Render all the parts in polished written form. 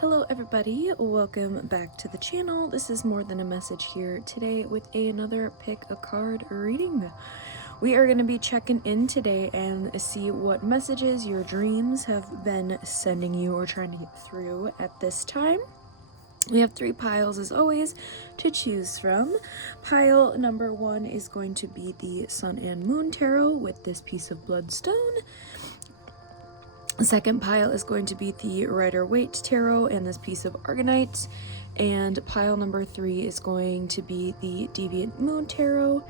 Hello everybody, welcome back to the channel. This is More Than a Message here today with another pick a card reading. We are going to be checking in today and see what messages your dreams have been sending you or trying to get through at this time. We have 3 piles as always to choose from. Pile number 1 is going to be the Sun and Moon Tarot with this piece of bloodstone. The second pile is going to be the Rider-Waite Tarot and this piece of Argonite. And pile number 3 is going to be the Deviant Moon Tarot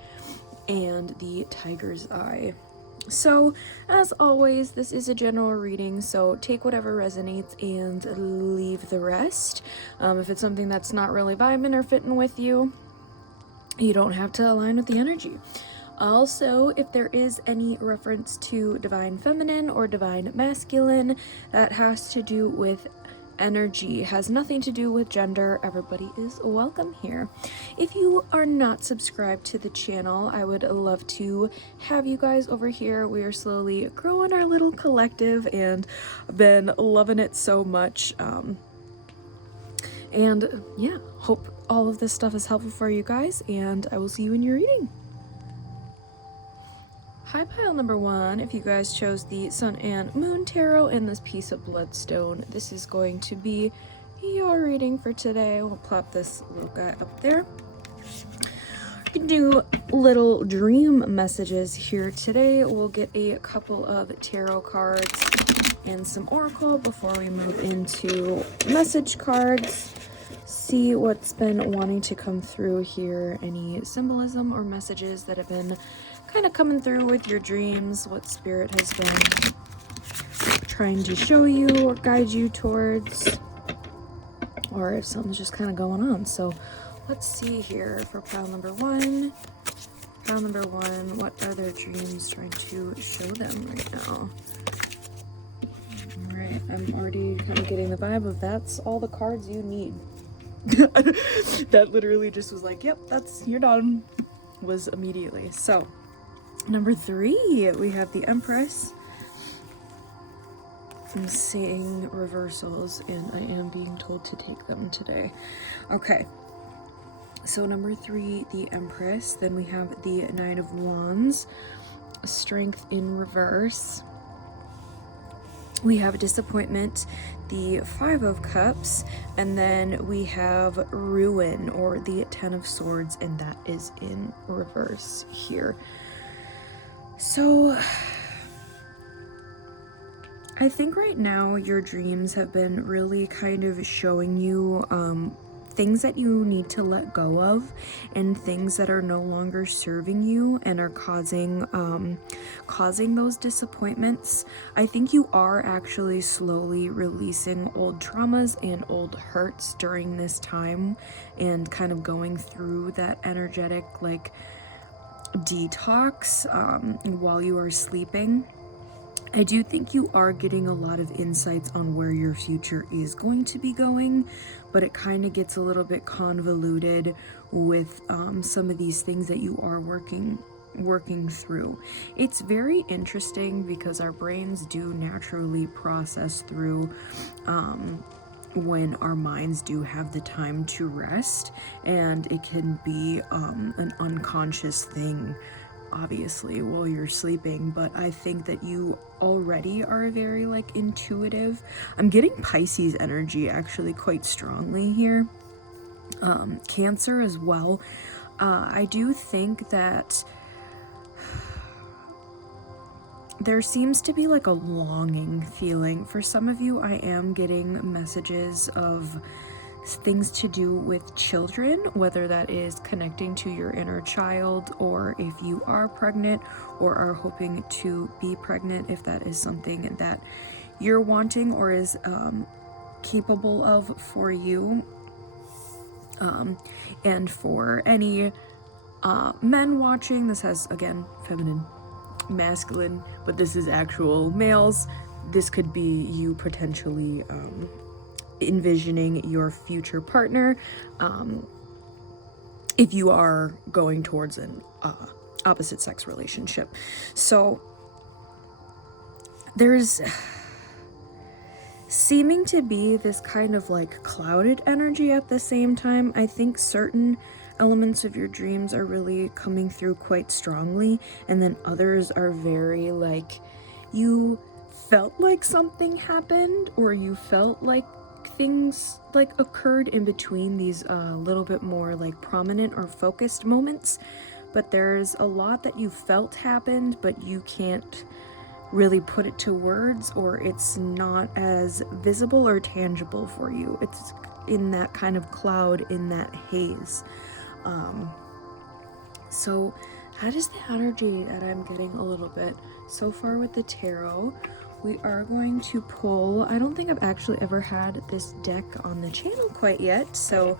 and the Tiger's Eye. So, as always, this is a general reading, so take whatever resonates and leave the rest. If it's something that's not really vibing or fitting with you, you don't have to align with the energy. Also, if there is any reference to divine feminine or divine masculine that has to do with energy, has nothing to do with gender, everybody is welcome here. If you are not subscribed to the channel, I would love to have you guys over here. We are slowly growing our little collective and been loving it so much. And yeah, hope all of this stuff is helpful for you guys, and I will see you in your reading. Hi, pile number 1, if you guys chose the Sun and Moon Tarot and this piece of bloodstone, this is going to be your reading for today. We'll plop this little guy up there. We can do little dream messages here today. We'll get a couple of tarot cards and some oracle before we move into message cards. See what's been wanting to come through here, any symbolism or messages that have been kind of coming through with your dreams, what spirit has been trying to show you or guide you towards, or if something's just kind of going on. So let's see here for pile number 1. Pile number 1, what are their dreams trying to show them right now? All right, I'm already kind of getting the vibe of that's all the cards you need. That literally just was like, yep, you're done, was immediately. So number 3, we have the Empress. I'm seeing reversals and I am being told to take them today. Okay, so number 3, the Empress. Then we have the Knight of Wands, Strength in reverse. We have Disappointment, the 5 of Cups, and then we have Ruin, or the 10 of Swords, and that is in reverse here. So I think right now your dreams have been really kind of showing you things that you need to let go of and things that are no longer serving you and are causing those disappointments. I think you are actually slowly releasing old traumas and old hurts during this time and kind of going through that energetic like detox while you are sleeping. I do think you are getting a lot of insights on where your future is going to be going, but it kind of gets a little bit convoluted with some of these things that you are working through. It's very interesting because our brains do naturally process through when our minds do have the time to rest, and it can be an unconscious thing obviously while you're sleeping, but I think that you already are very like intuitive. I'm getting Pisces energy actually quite strongly here, Cancer as well. I do think that there seems to be like a longing feeling for some of you. I am getting messages of things to do with children, whether that is connecting to your inner child, or if you are pregnant or are hoping to be pregnant, if that is something that you're wanting or is capable of for you. And for any men watching, this has again feminine, masculine, but this is actual males. This could be you potentially envisioning your future partner, if you are going towards an opposite sex relationship. So there's seeming to be this kind of like clouded energy at the same time. I think certain elements of your dreams are really coming through quite strongly, and then others are very like you felt like something happened, or you felt like things like occurred in between these little bit more like prominent or focused moments. But there's a lot that you felt happened, but you can't really put it to words, or it's not as visible or tangible for you. It's in that kind of cloud, in that haze. So that is the energy that I'm getting a little bit so far with the tarot. We are going to pull, I don't think I've actually ever had this deck on the channel quite yet, so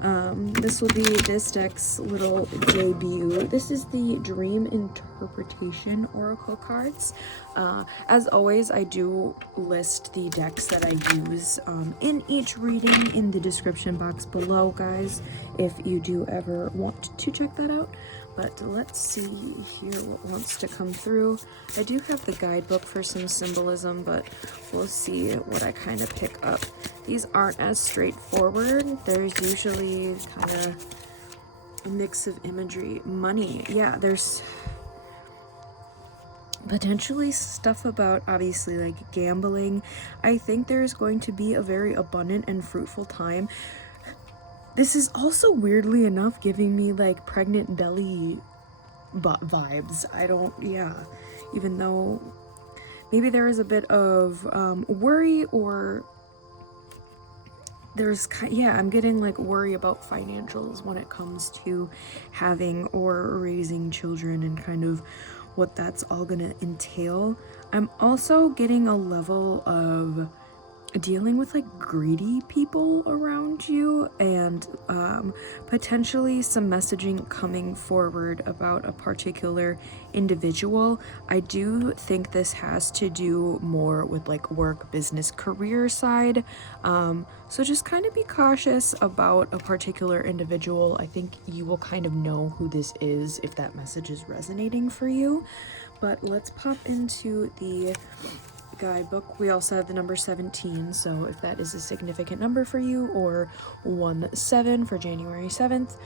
this will be this deck's little debut. This is the Dream Interpretation Oracle cards. As always, I do list the decks that I use in each reading in the description box below, guys, if you do ever want to check that out. But let's see here what wants to come through. I do have the guidebook for some symbolism, but we'll see what I kind of pick up. These aren't as straightforward. There's usually kind of a mix of imagery. Money, yeah, there's potentially stuff about obviously like gambling. I think there's going to be a very abundant and fruitful time. This is also weirdly enough giving me like pregnant belly vibes. Even though maybe there is a bit of worry, or I'm getting like worry about financials when it comes to having or raising children and kind of what that's all gonna entail. I'm also getting a level of dealing with like greedy people around you, and potentially some messaging coming forward about a particular individual. I do think this has to do more with like work, business, career side, so just kind of be cautious about a particular individual. I think you will kind of know who this is if that message is resonating for you. But let's pop into the guidebook. We also have the number 17, so if that is a significant number for you, or 1-7 for January 7th,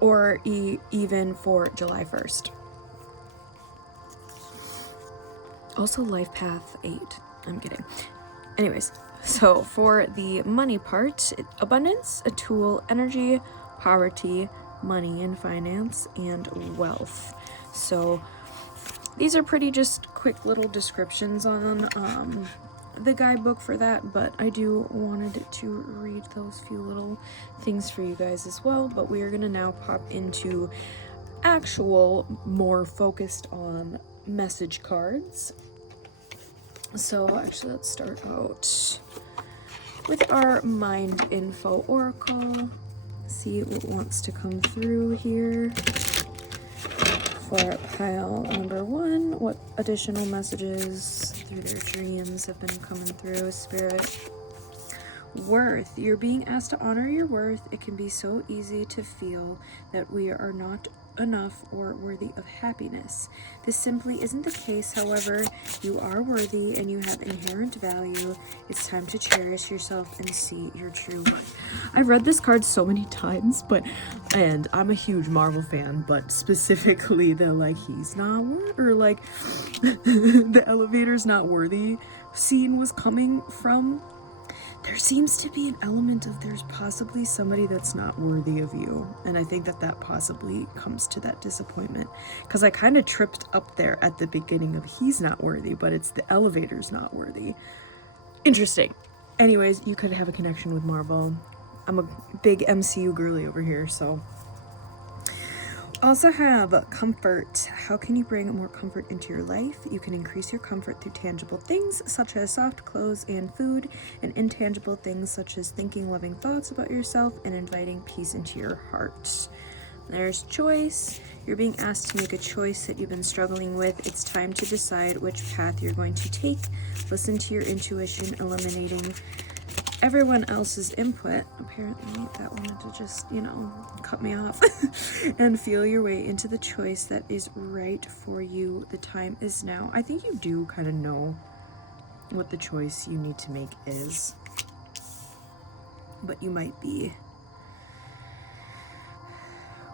or even for July 1st. Also life path 8. I'm kidding. Anyways, so for the money part, abundance, a tool, energy, poverty, money and finance, and wealth. So these are pretty just quick little descriptions on the guidebook for that, but I do wanted to read those few little things for you guys as well. But we are going to now pop into actual, more focused on message cards. So actually, let's start out with our Mind Info Oracle. See what wants to come through here. For pile number 1, what additional messages through their dreams have been coming through, Spirit? Worth. You're being asked to honor your worth. It can be so easy to feel that we are not enough or worthy of happiness. This simply isn't the case. However, you are worthy and you have inherent value. It's time to cherish yourself and see your true worth. I've read this card so many times, and I'm a huge Marvel fan, but specifically the like he's not or like the elevator's not worthy scene was coming from. There seems to be an element of there's possibly somebody that's not worthy of you. And I think that possibly comes to that disappointment. Because I kind of tripped up there at the beginning of he's not worthy, but it's the elevator's not worthy. Interesting. Anyways, you could have a connection with Marvel. I'm a big MCU girly over here, so. Also have comfort. How can you bring more comfort into your life? You can increase your comfort through tangible things such as soft clothes and food, and intangible things such as thinking loving thoughts about yourself and inviting peace into your heart. There's choice. You're being asked to make a choice that you've been struggling with. It's time to decide which path you're going to take. Listen to your intuition, eliminating everyone else's input. Apparently that wanted to just, you know, cut me off. And feel your way into the choice that is right for you. The time is now. I think you do kind of know what the choice you need to make is, but you might be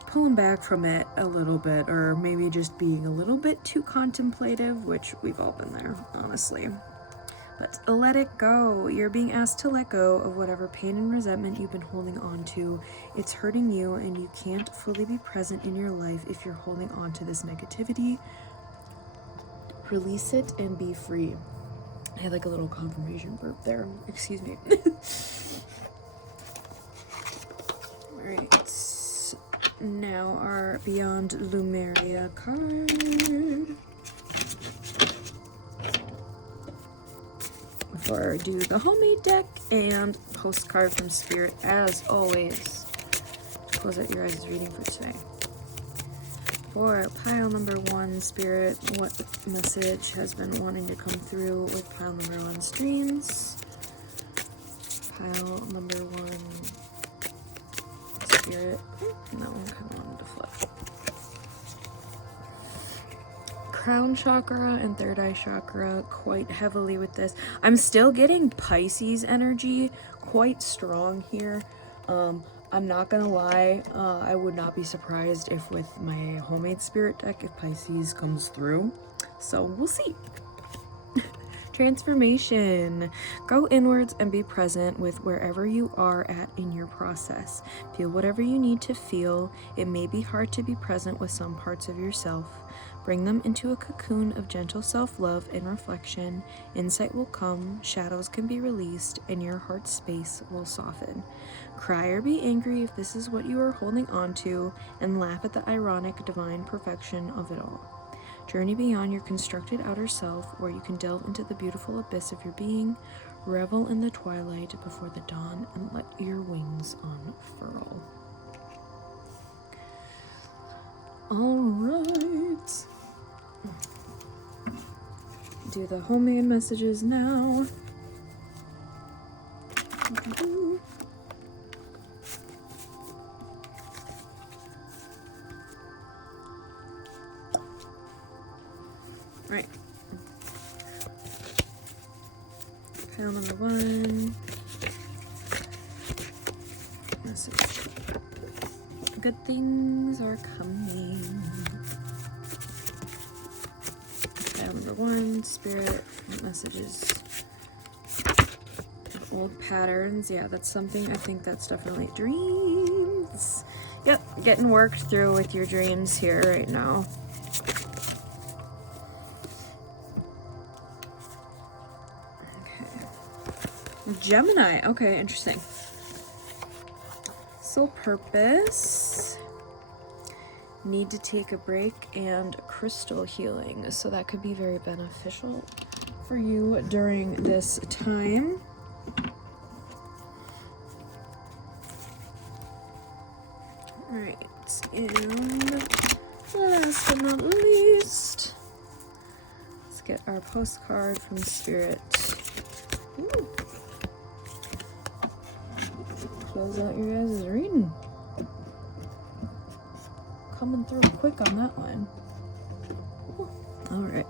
pulling back from it a little bit, or maybe just being a little bit too contemplative, which we've all been there, honestly. But let it go. You're being asked to let go of whatever pain and resentment you've been holding on to. It's hurting you, and you can't fully be present in your life if you're holding on to this negativity. Release it and be free. I had like a little confirmation burp there. Excuse me. Alright. Now our Beyond Lumeria card. Before I do the homemade deck and postcard from Spirit, as always. Close out your guys' reading for today. For pile number 1, Spirit, what message has been wanting to come through with pile number 1 streams? Pile number 1, Spirit. No, I kind of wanted to flip. Crown chakra and third eye chakra quite heavily with this. I'm still getting Pisces energy quite strong here. I'm not gonna lie, I would not be surprised if with my homemade spirit deck if Pisces comes through. So we'll see. Transformation. Go inwards and be present with wherever you are at in your process. Feel whatever you need to feel. It may be hard to be present with some parts of yourself. Bring them into a cocoon of gentle self-love and reflection. Insight will come, shadows can be released, and your heart space will soften. Cry or be angry if this is what you are holding on to, and laugh at the ironic divine perfection of it all. Journey beyond your constructed outer self, where you can delve into the beautiful abyss of your being. Revel in the twilight before the dawn, and let your wings unfurl. All right. Do the homemade messages now. Right. Pile number 1. Message. Good things are coming. Pile number 1, Spirit messages. Old patterns. Yeah, that's something. I think that's definitely dreams. Yep, getting worked through with your dreams here right now. Gemini. Okay, interesting. Soul purpose. Need to take a break and crystal healing. So that could be very beneficial for you during this time. Alright, and last but not least, let's get our postcard from Spirit. Ooh. Close out your guys' reading. Coming through quick on that one. Alright.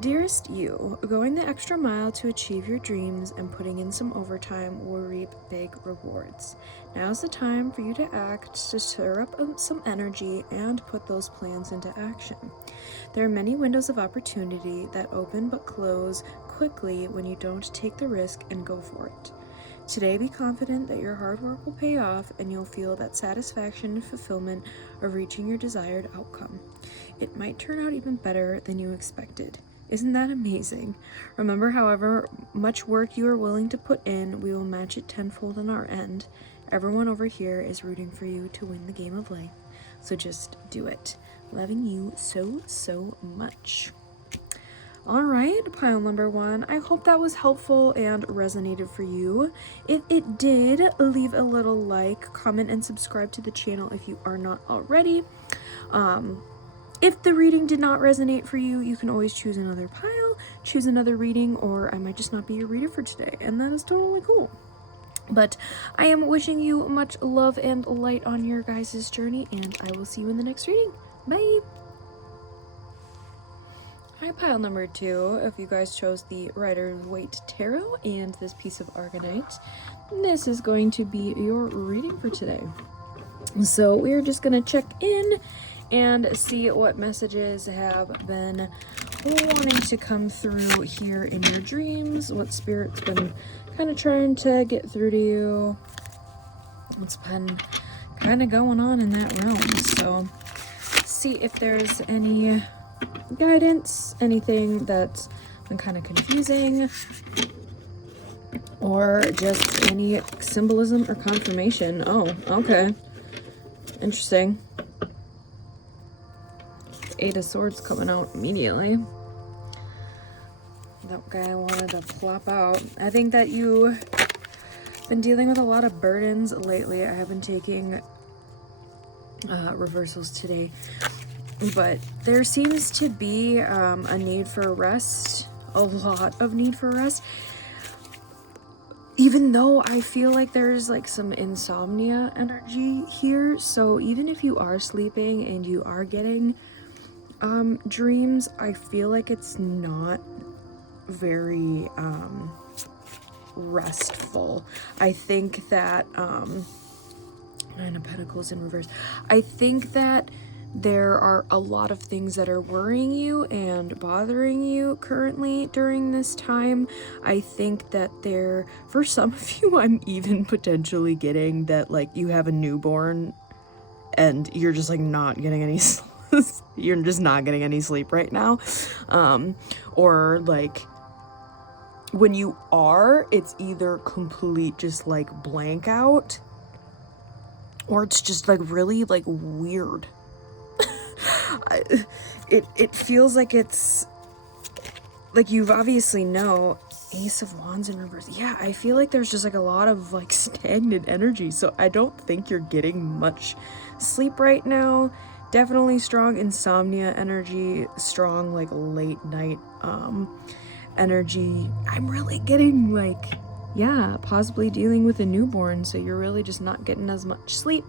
Dearest you, going the extra mile to achieve your dreams and putting in some overtime will reap big rewards. Now's the time for you to act, to stir up some energy and put those plans into action. There are many windows of opportunity that open but close quickly when you don't take the risk and go for it. Today, be confident that your hard work will pay off and you'll feel that satisfaction and fulfillment of reaching your desired outcome. It might turn out even better than you expected. Isn't that amazing? Remember, however much work you are willing to put in, we will match it tenfold on our end. Everyone over here is rooting for you to win the game of life, so just do it. Loving you so, so much. Alright, pile number 1. I hope that was helpful and resonated for you. If it did, leave a little like, comment, and subscribe to the channel if you are not already. If the reading did not resonate for you, you can always choose another pile, choose another reading, or I might just not be your reader for today, and that is totally cool. But I am wishing you much love and light on your guys' journey, and I will see you in the next reading. Bye! Hi, pile number 2. If you guys chose the Rider-Waite Tarot and this piece of Argonite, this is going to be your reading for today. So we're just going to check in and see what messages have been wanting to come through here in your dreams, what Spirit's been kind of trying to get through to you, what's been kind of going on in that realm. So see if there's any guidance, anything that's been kind of confusing, or just any symbolism or confirmation. Oh, okay. Interesting. Eight of Swords coming out immediately. That guy wanted to plop out. I think that you've been dealing with a lot of burdens lately. I have been taking reversals today. But there seems to be a need for rest. A lot of need for rest. Even though I feel like there's like some insomnia energy here. So even if you are sleeping and you are getting dreams, I feel like it's not very restful. I think that Nine of Pentacles in reverse. I think that there are a lot of things that are worrying you and bothering you currently during this time. I think that for some of you, I'm even potentially getting that like you have a newborn and you're just like not getting any you're just not getting any sleep right now. Or like when you are, it's either complete just like blank out, or it's just like really like weird. It feels like it's like you've obviously know Ace of Wands in reverse. Yeah, I feel like there's just like a lot of like stagnant energy, so I don't think you're getting much sleep right now. Definitely strong insomnia energy, strong like late night energy. I'm really getting like, yeah, possibly dealing with a newborn, so you're really just not getting as much sleep.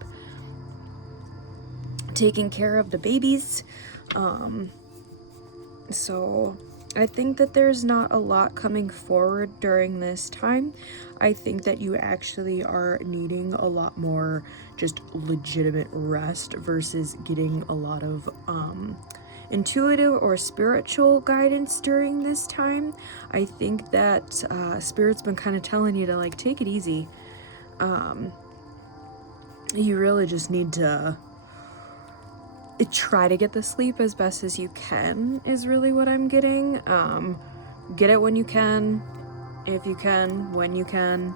Taking care of the babies. So I think that there's not a lot coming forward during this time. I think that you actually are needing a lot more just legitimate rest versus getting a lot of intuitive or spiritual guidance during this time. I think that Spirit's been kind of telling you to like take it easy. You really just need to try to get the sleep as best as you can is really what I'm getting. Get it when you can, if you can, when you can.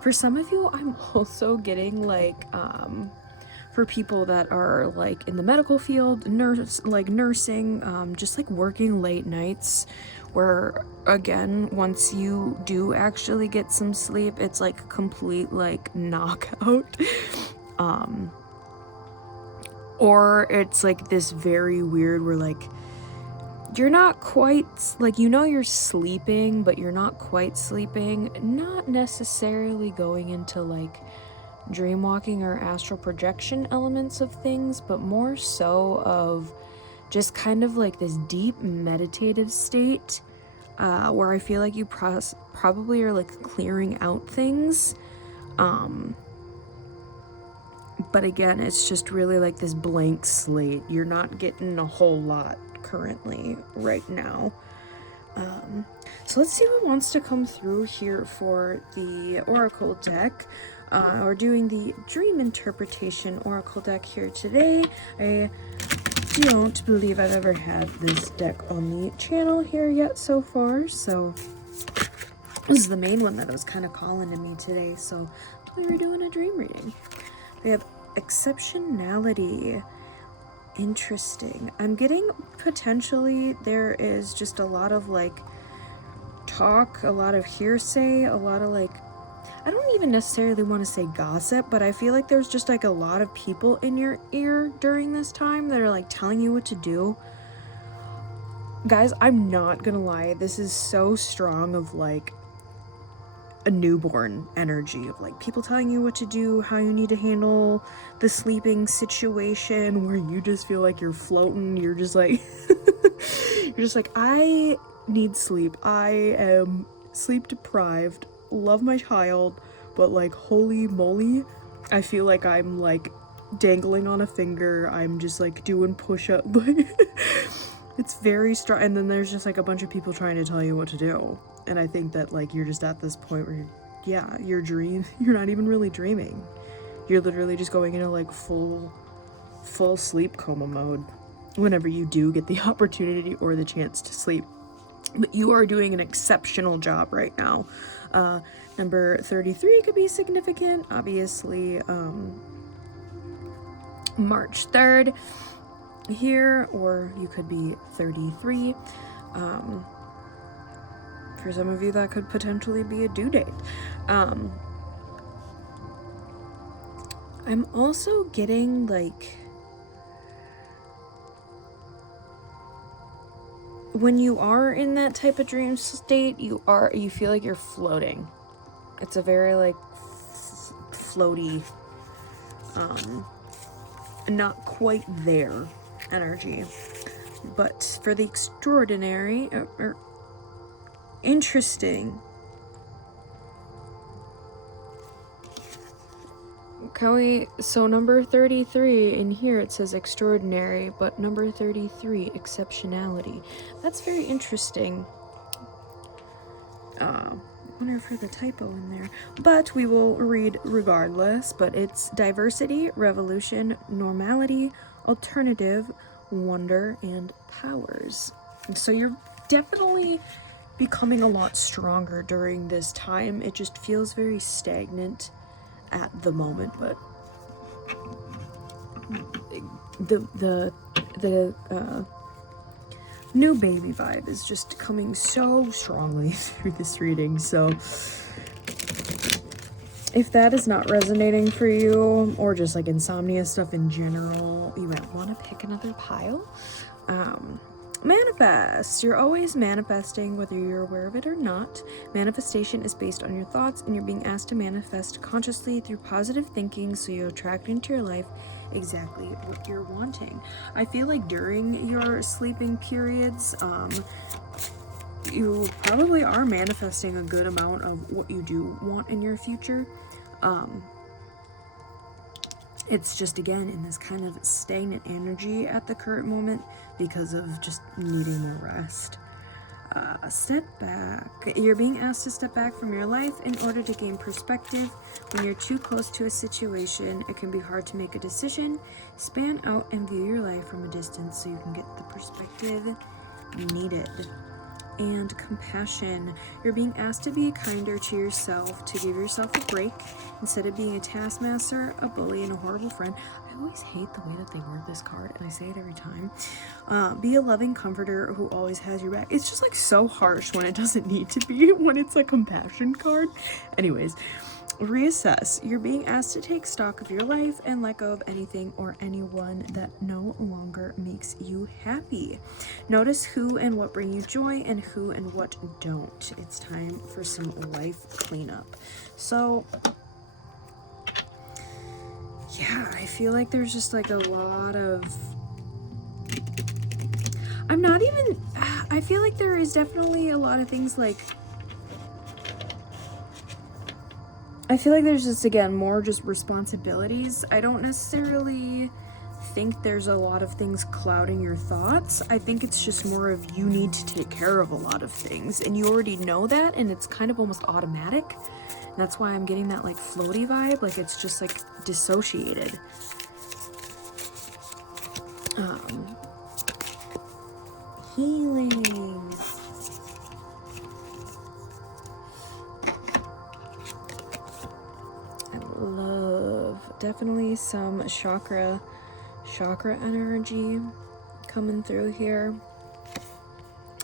For some of you, I'm also getting like for people that are like in the medical field, nursing, just like working late nights, where again, once you do actually get some sleep, it's like a complete like knockout. Or it's like this very weird where like you're not quite like, you know, you're sleeping, but you're not quite sleeping. Not necessarily going into like dream walking or astral projection elements of things, but more so of just kind of like this deep meditative state where I feel like you probably are like clearing out things. But again, it's just really like this blank slate. You're not getting a whole lot currently right now. So let's see what wants to come through here for the Oracle deck. We're doing the Dream Interpretation Oracle deck here today. I don't believe I've ever had this deck on the channel here yet so far, so this is the main one that was kind of calling to me today, so we were doing a dream reading. We have exceptionality. Interesting. I'm getting potentially there is just a lot of like talk, a lot of hearsay, a lot of like I don't even necessarily want to say gossip, but I feel like there's just like a lot of people in your ear during this time that are like telling you what to do. Guys, I'm not gonna lie, this is so strong of like a newborn energy of like people telling you what to do, how you need to handle the sleeping situation, where you just feel like you're floating. You're just like you're just like, I need sleep, I am sleep deprived, love my child, but like holy moly, I feel like I'm like dangling on a finger. I'm just like doing push-up. It's very strong. And then there's just like a bunch of people trying to tell you what to do. And I think that like you're just at this point where you're not even really dreaming. You're literally just going into like full sleep coma mode whenever you do get the opportunity or the chance to sleep. But you are doing an exceptional job right now. Number 33 could be significant, obviously. March 3rd here, or you could be 33. For some of you that could potentially be a due date. I'm also getting like, when you are in that type of dream state, you feel like you're floating. It's a very like floaty, not quite there energy. But for the extraordinary or interesting, so number 33 in here, it says extraordinary, but number 33, exceptionality. That's very interesting. I wonder if there's a typo in there, but we will read regardless. But it's diversity, revolution, normality, alternative, wonder, and powers. So you're definitely becoming a lot stronger during this time. It just feels very stagnant at the moment, but the new baby vibe is just coming so strongly through this reading. So if that is not resonating for you, or just like insomnia stuff in general, you might want to pick another pile. Manifest. You're always manifesting, whether you're aware of it or not. Manifestation is based on your thoughts, and you're being asked to manifest consciously through positive thinking, so you attract into your life exactly what you're wanting. I feel like during your sleeping periods, you probably are manifesting a good amount of what you do want in your future. It's just, again, in this kind of stagnant energy at the current moment because of just needing more rest. Step back. You're being asked to step back from your life in order to gain perspective. When you're too close to a situation, it can be hard to make a decision. Span out and view your life from a distance so you can get the perspective needed. And compassion. You're being asked to be kinder to yourself, to give yourself a break instead of being a taskmaster, a bully, and a horrible friend. I always hate the way that they word this card, and I say it every time. Be a loving comforter who always has your back. It's just like so harsh when it doesn't need to be, when it's a compassion card. Anyways, reassess. You're being asked to take stock of your life and let go of anything or anyone that no longer makes you happy. Notice who and what bring you joy and who and what don't. It's time for some life cleanup. So yeah, I feel like there's just like a lot of, I feel like there is definitely a lot of things like, I feel like there's just, again, more just responsibilities. I don't necessarily think there's a lot of things clouding your thoughts. I think it's just more of you need to take care of a lot of things, and you already know that, and it's kind of almost automatic. And that's why I'm getting that like floaty vibe, like it's just like dissociated. Healing. Love. Definitely some chakra energy coming through here.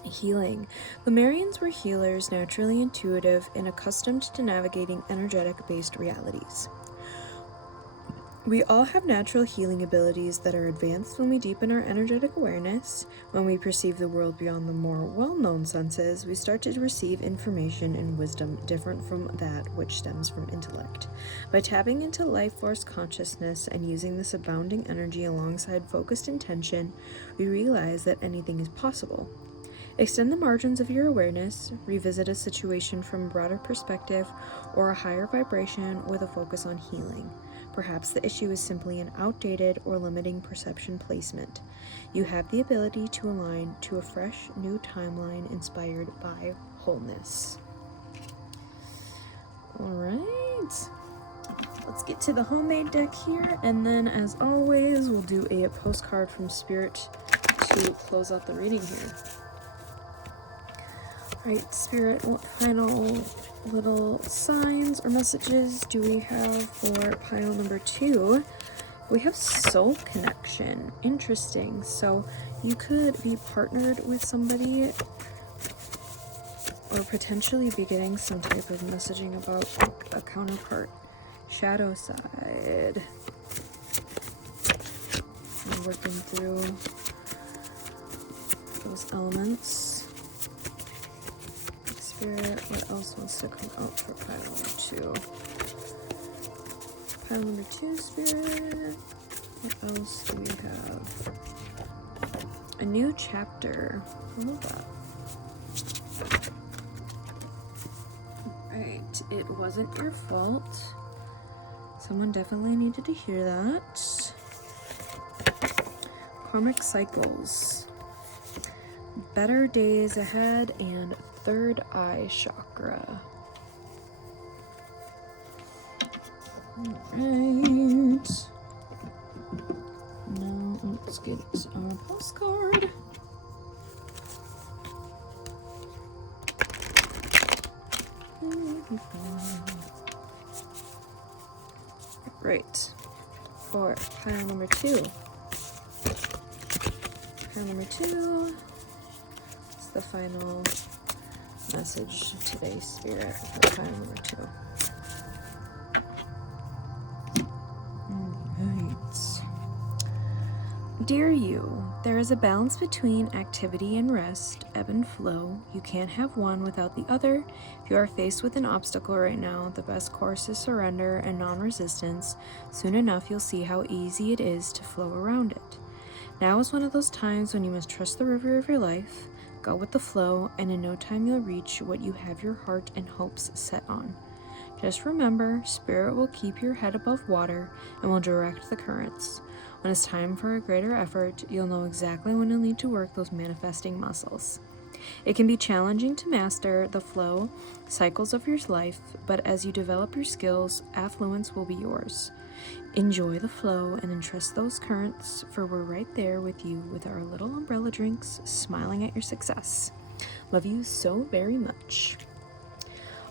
Healing. Lemurians were healers, naturally intuitive, and accustomed to navigating energetic-based realities. We all have natural healing abilities that are advanced when we deepen our energetic awareness. When we perceive the world beyond the more well-known senses, we start to receive information and wisdom different from that which stems from intellect. By tapping into life force consciousness and using this abounding energy alongside focused intention, we realize that anything is possible. Extend the margins of your awareness, revisit a situation from a broader perspective or a higher vibration with a focus on healing. Perhaps the issue is simply an outdated or limiting perception placement. You have the ability to align to a fresh, new timeline inspired by wholeness. Alright, let's get to the homemade deck here, and then as always, we'll do a postcard from Spirit to close out the reading here. Alright, Spirit, what final little signs or messages do we have for pile number 2? We have soul connection. Interesting. So you could be partnered with somebody or potentially be getting some type of messaging about a counterpart. Shadow side. I'm working through those elements. Spirit, what else wants to come out for pile number 2? Pile number 2, Spirit. What else do we have? A new chapter. I love that. Alright, it wasn't your fault. Someone definitely needed to hear that. Karmic cycles. Better days ahead and third eye chakra. Alright. Now let's get our postcard. Right. For pile number 2. Pile number 2. It's the final message today, Spirit, for pile number 2. Alright. Dear you, there is a balance between activity and rest, ebb and flow. You can't have one without the other. If you are faced with an obstacle right now, the best course is surrender and non-resistance. Soon enough, you'll see how easy it is to flow around it. Now is one of those times when you must trust the river of your life. Go with the flow, and in no time you'll reach what you have your heart and hopes set on. Just remember, Spirit will keep your head above water and will direct the currents. When it's time for a greater effort, you'll know exactly when you'll need to work those manifesting muscles. It can be challenging to master the flow cycles of your life, but as you develop your skills, affluence will be yours. Enjoy the flow and entrust those currents, for we're right there with you with our little umbrella drinks, smiling at your success. Love you so very much.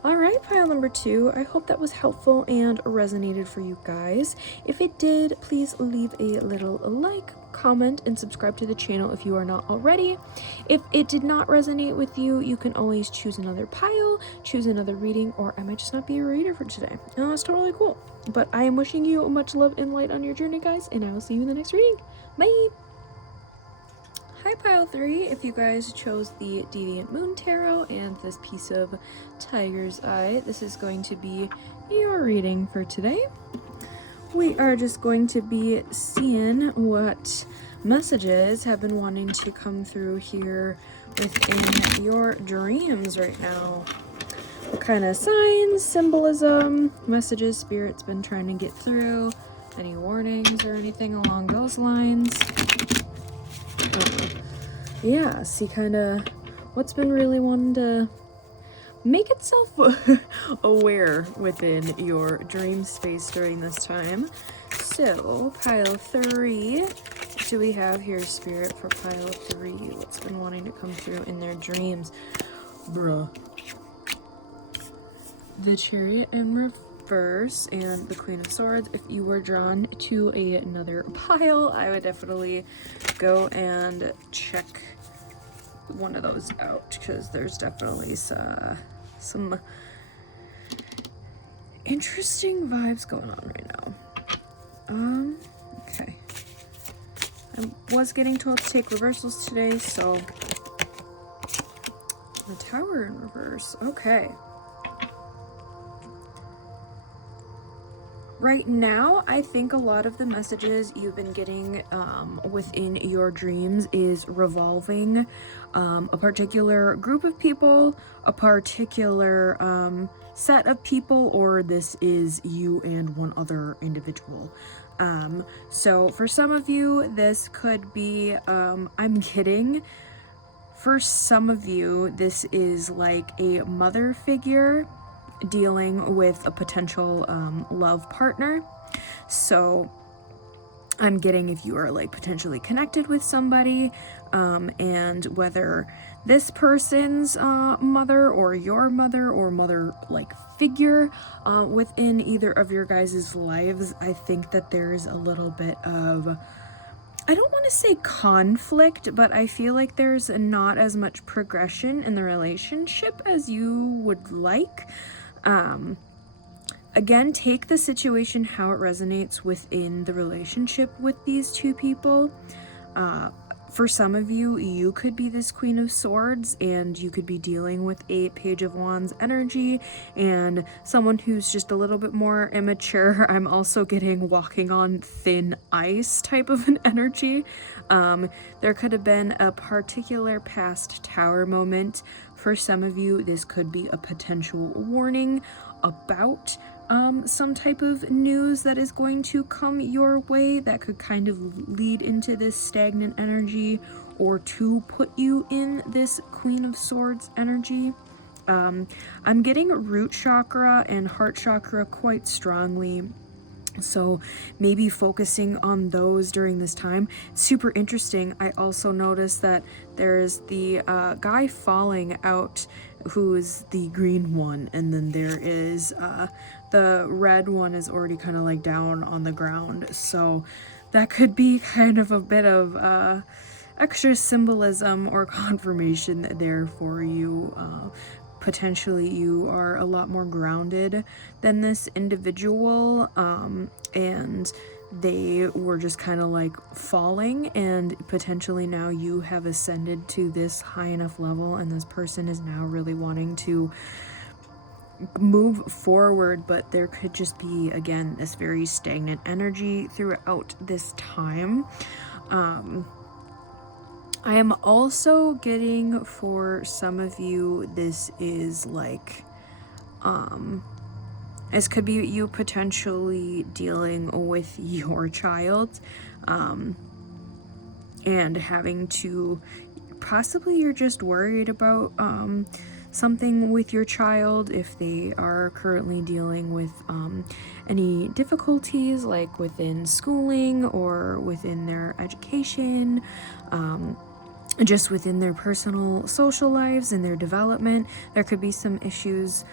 Alright, pile number 2. I hope that was helpful and resonated for you guys. If it did, please leave a little like, comment, and subscribe to the channel if you are not already. If it did not resonate with you, you can always choose another pile, choose another reading, or I might just not be a reader for today. And that's totally cool. But I am wishing you much love and light on your journey, guys, and I will see you in the next reading. Bye! Hi, pile 3. If you guys chose the Deviant Moon Tarot and this piece of Tiger's Eye, this is going to be your reading for today. We are just going to be seeing what messages have been wanting to come through here within your dreams right now. What kind of signs, symbolism, messages Spirit's been trying to get through, any warnings or anything along those lines. Yeah, see kind of what's been really wanting to make itself aware within your dream space during this time. So, pile 3, what do we have here, Spirit, for pile 3? What's been wanting to come through in their dreams? Bruh. The Chariot in reverse and the Queen of Swords. If you were drawn to another pile, I would definitely go and check one of those out because there's definitely some interesting vibes going on right now. Okay. I was getting told to take reversals today, so the Tower in reverse. Okay. Right now, I think a lot of the messages you've been getting within your dreams is revolving a particular group of people, a particular set of people, or this is you and one other individual. So for some of you, this could be, I'm kidding. For some of you, this is like a mother figure dealing with a potential love partner. So I'm getting if you are like potentially connected with somebody, and whether this person's mother or your mother or mother like figure within either of your guys' lives, I think that there's a little bit of, I don't want to say conflict, but I feel like there's not as much progression in the relationship as you would like. Again, take the situation how it resonates within the relationship with these two people. For some of you, you could be this Queen of Swords and you could be dealing with a Page of Wands energy, and someone who's just a little bit more immature. I'm also getting walking on thin ice type of an energy. There could have been a particular past Tower moment. For some of you, this could be a potential warning about some type of news that is going to come your way that could kind of lead into this stagnant energy or to put you in this Queen of Swords energy. I'm getting root chakra and heart chakra quite strongly, so maybe focusing on those during this time. Super interesting. I also noticed that there's the guy falling out who is the green one, and then there is the red one is already kind of like down on the ground, so that could be kind of a bit of extra symbolism or confirmation there for you. Potentially you are a lot more grounded than this individual, and they were just kind of like falling, and potentially now you have ascended to this high enough level and this person is now really wanting to move forward, but there could just be, again, this very stagnant energy throughout this time. I am also getting, for some of you, this is like, this could be you potentially dealing with your child, and having to, possibly you're just worried about, something with your child if they are currently dealing with any difficulties like within schooling or within their education, just within their personal social lives and their development. There could be some issues,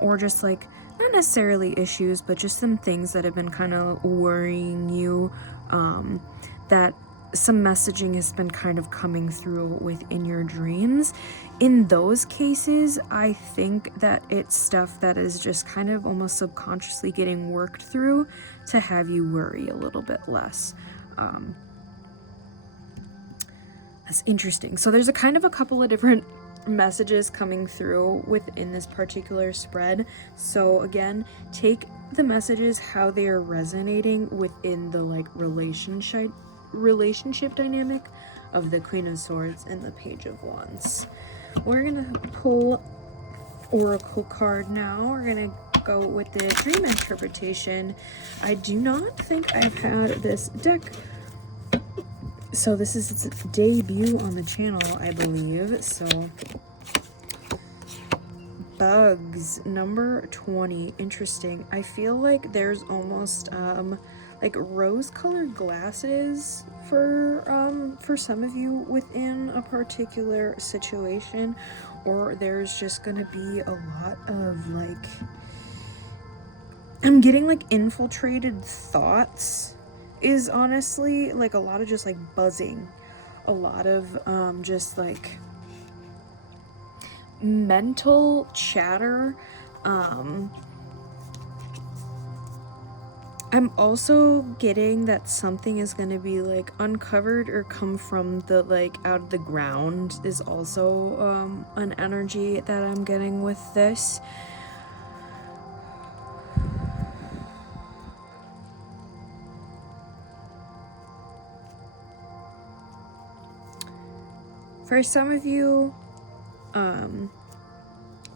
or just like not necessarily issues, but just some things that have been kind of worrying you, that some messaging has been kind of coming through within your dreams. In those cases, I think that it's stuff that is just kind of almost subconsciously getting worked through to have you worry a little bit less. That's interesting. So there's a kind of a couple of different messages coming through within this particular spread. So again, take the messages how they are resonating within the like relationship dynamic of the Queen of Swords and the Page of Wands. We're gonna pull Oracle card now. We're gonna go with the dream interpretation. I do not think I've had this deck, so this is its debut on the channel, I believe. So bugs number 20. Interesting. I feel like there's almost like rose-colored glasses for some of you within a particular situation, or there's just gonna be a lot of like, I'm getting like infiltrated thoughts is honestly like a lot of just like buzzing a lot of just like mental chatter. I'm also getting that something is going to be like uncovered or come from the like out of the ground is also an energy that I'm getting with this. For some of you,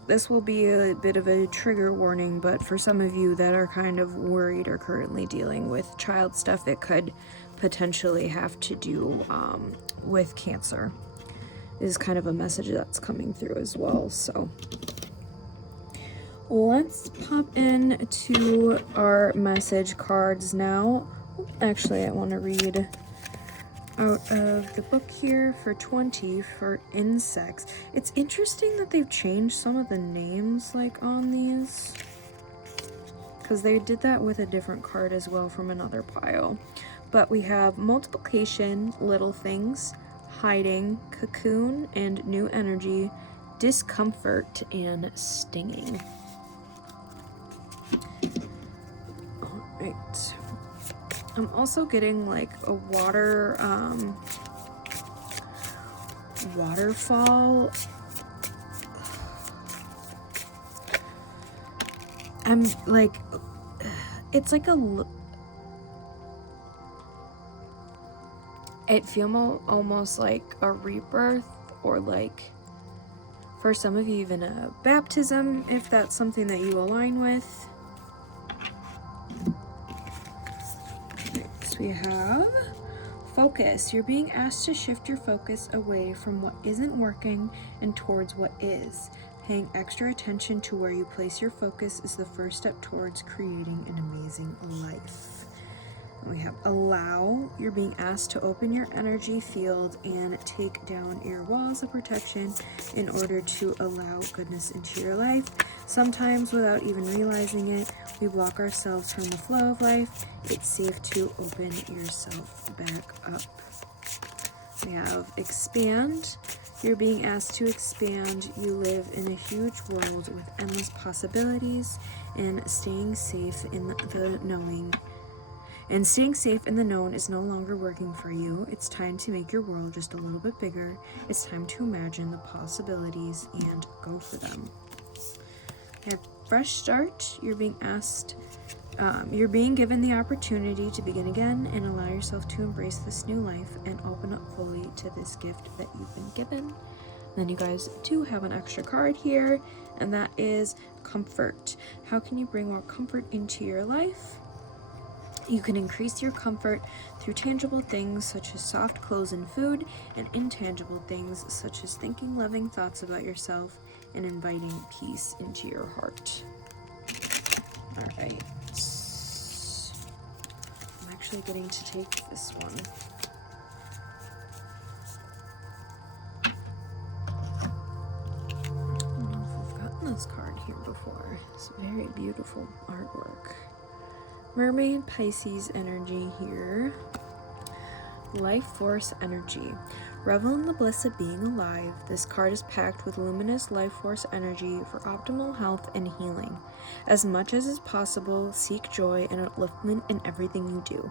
this will be a bit of a trigger warning, but for some of you that are kind of worried or currently dealing with child stuff, it could potentially have to do with cancer. Is kind of a message that's coming through as well. So let's pop in to our message cards now. Actually, I want to read out of the book here for 20 for insects. It's interesting that they've changed some of the names like on these, because they did that with a different card as well from another pile. But we have multiplication, little things, hiding, cocoon, and new energy, discomfort, and stinging. All right. I'm also getting like a waterfall. I'm like, it's like it feels almost like a rebirth, or like for some of you even a baptism, if that's something that you align with. Next we have focus. You're being asked to shift your focus away from what isn't working and towards what is. Paying extra attention to where you place your focus is the first step towards creating an amazing life. We have allow. You're being asked to open your energy field and take down your walls of protection in order to allow goodness into your life. Sometimes without even realizing it, we block ourselves from the flow of life. It's safe to open yourself back up. We have expand. You're being asked to expand. You live in a huge world with endless possibilities, and staying safe in the knowing. And staying safe in the known is no longer working for you. It's time to make your world just a little bit bigger. It's time to imagine the possibilities and go for them. A fresh start. You're being asked, you're being given the opportunity to begin again and allow yourself to embrace this new life and open up fully to this gift that you've been given. And then you guys do have an extra card here, and that is comfort. How can you bring more comfort into your life? You can increase your comfort through tangible things such as soft clothes and food, and intangible things such as thinking loving thoughts about yourself and inviting peace into your heart. All right. I'm actually getting to take this one. I don't know if I've gotten this card here before. It's very beautiful artwork. Mermaid Pisces energy here. Life force energy. Revel in the bliss of being alive. This card is packed with luminous life force energy for optimal health and healing. As much as is possible, seek joy and upliftment in everything you do.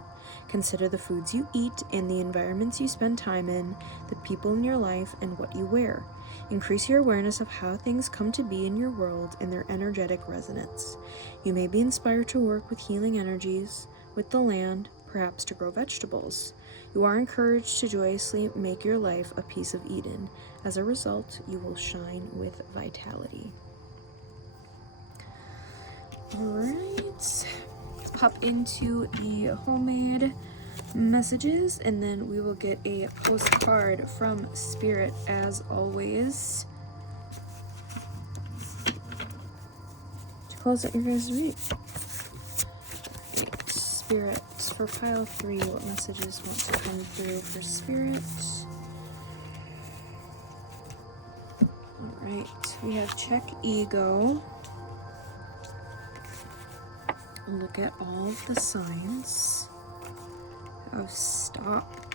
Consider the foods you eat and the environments you spend time in, the people in your life, and what you wear. Increase your awareness of how things come to be in your world and their energetic resonance. You may be inspired to work with healing energies, with the land, perhaps to grow vegetables. You are encouraged to joyously make your life a piece of Eden. As a result, you will shine with vitality. Alright, hop into the homemade messages, and then we will get a postcard from Spirit as always to close out your guys' week. Spirit, for pile 3, what messages want to come through for Spirit? Alright, we have check ego. Look at all of the signs. Have stop.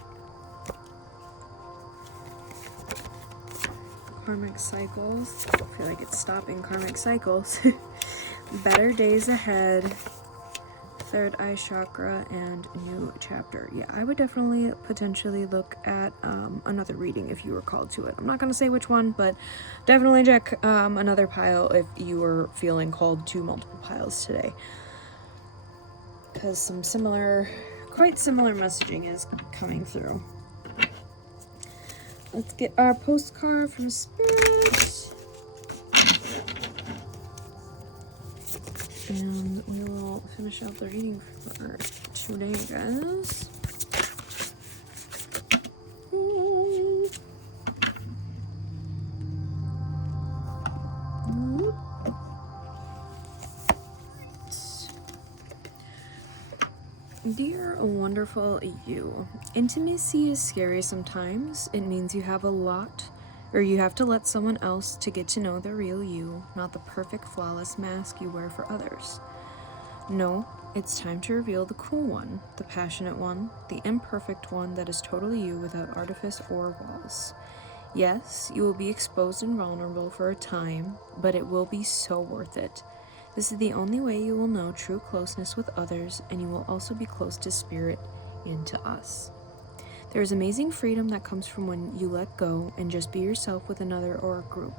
karmic cycles. I feel like it's stopping karmic cycles. Better days ahead. Third eye chakra and new chapter. Yeah, I would definitely potentially look at another reading if you were called to it. I'm not going to say which one, but definitely check another pile if you were feeling called to multiple piles today. Because some quite similar messaging is coming through. Let's get our postcard from Spirit. And we will finish out the reading for today, guys. Dear wonderful you, intimacy is scary sometimes. It means you have to let someone else to get to know the real you, not the perfect flawless mask you wear for others. No, it's time to reveal the cool one, the passionate one, the imperfect one that is totally you without artifice or walls. Yes, you will be exposed and vulnerable for a time, but it will be so worth it. This is the only way you will know true closeness with others, and you will also be close to Spirit and to us. There is amazing freedom that comes from when you let go and just be yourself with another or a group.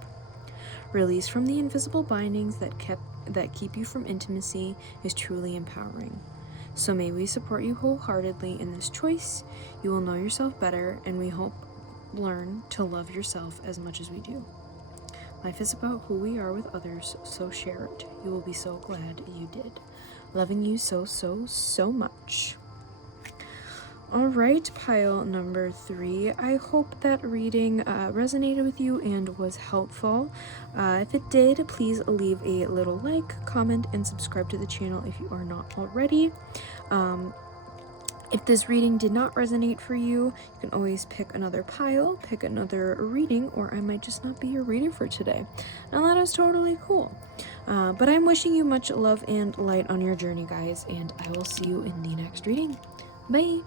Release from the invisible bindings that keep you from intimacy is truly empowering. So may we support you wholeheartedly in this choice. You will know yourself better, and we hope learn to love yourself as much as we do. Life is about who we are with others, so share it. You will be so glad you did. Loving you so, so, so much. Alright, pile number 3. I hope that reading resonated with you and was helpful. If it did, please leave a little like, comment, and subscribe to the channel if you are not already. If this reading did not resonate for you, you can always pick another pile, pick another reading, or I might just not be your reader for today. And that is totally cool. But I'm wishing you much love and light on your journey, guys, and I will see you in the next reading. Bye!